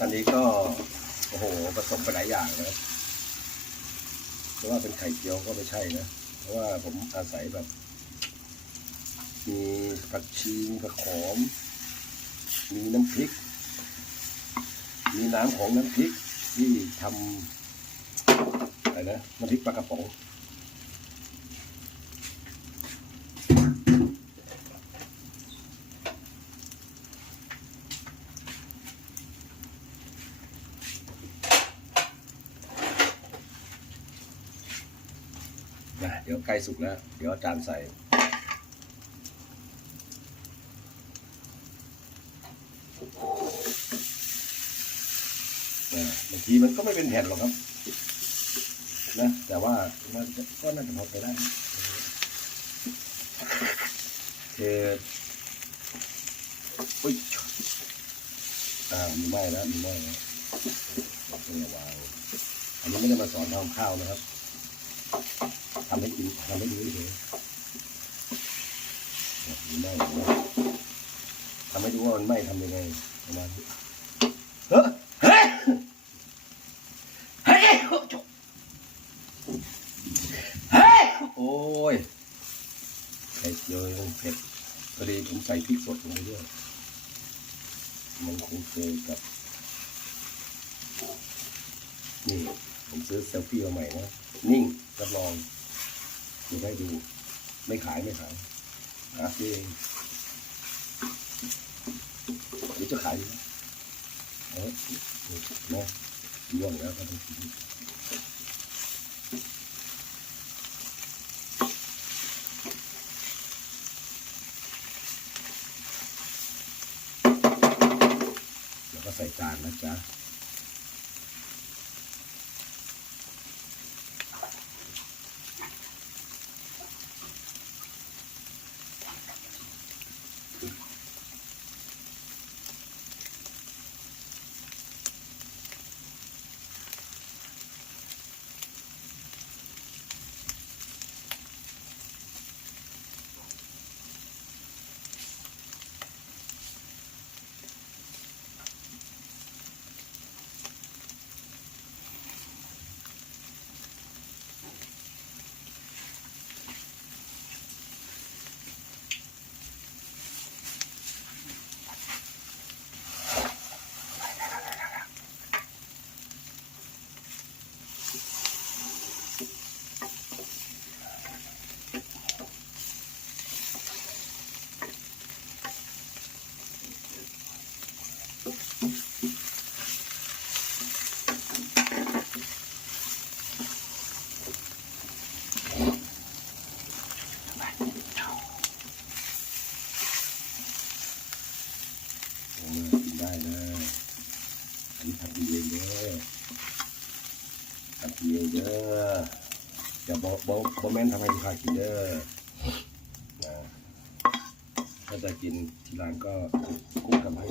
ตอนนี้ก็ โอ้โหผสมไปหลายอย่างนะเพราะว่าเป็นไข่เจียวก็ไม่ใช่นะ เพราะว่าผมอาศัยแบบ มีผักชีมีผักหอม มีน้ำพริก มีน้ำของน้ำพริกที่ทำอะไรนะน้ำพริกปลากระป๋อง เดี๋ยวใกล้สุกแล้ว เดี๋ยวอาจารย์ใส่นะบางทีมันก็ไม่เป็นแผ่นหรอกครับ นะ แต่ว่ามันก็น่าจะพอไปได้นะคืออุ้ยอ่ามีไหม้แล้วมีไหม้แล้วต้องระวังอันนี้ไม่ได้มาสอนทำข้าวนะครับำให้กินทำให้ดูเฉยๆแบบนี้ไม่ไม่ทำให้ดูว่ามันไม่ทำยังไงประมาณนี้เฮ้ยเฮ้ยเฮ้ยเฮ้ยโอ้ยไข่เจียวยังเผ็ดพอดีผมใส่พริกสดลงไปด้วยมันคงเจอกับ นี่ ผมซื้อเซลฟี่มาใหม่นะ นิ่งรับรอง ดี๋ยวให้ดู ไม่ขายไม่ขายหาซื้อเองเดี๋ยวจะขายอยู่นะเออนะย่วงแล้วก็ต้องกินแล้วก็ใส่จานนะจ๊ะ ได้นะอันนี้ทำกินเองเด้อทำกินเองเด้ออย่าบอกบอกบอมเม่นทำให้ลูกค้ากินเด้อนะถ้าจะกินที่ร้านก็กุ้งทำให้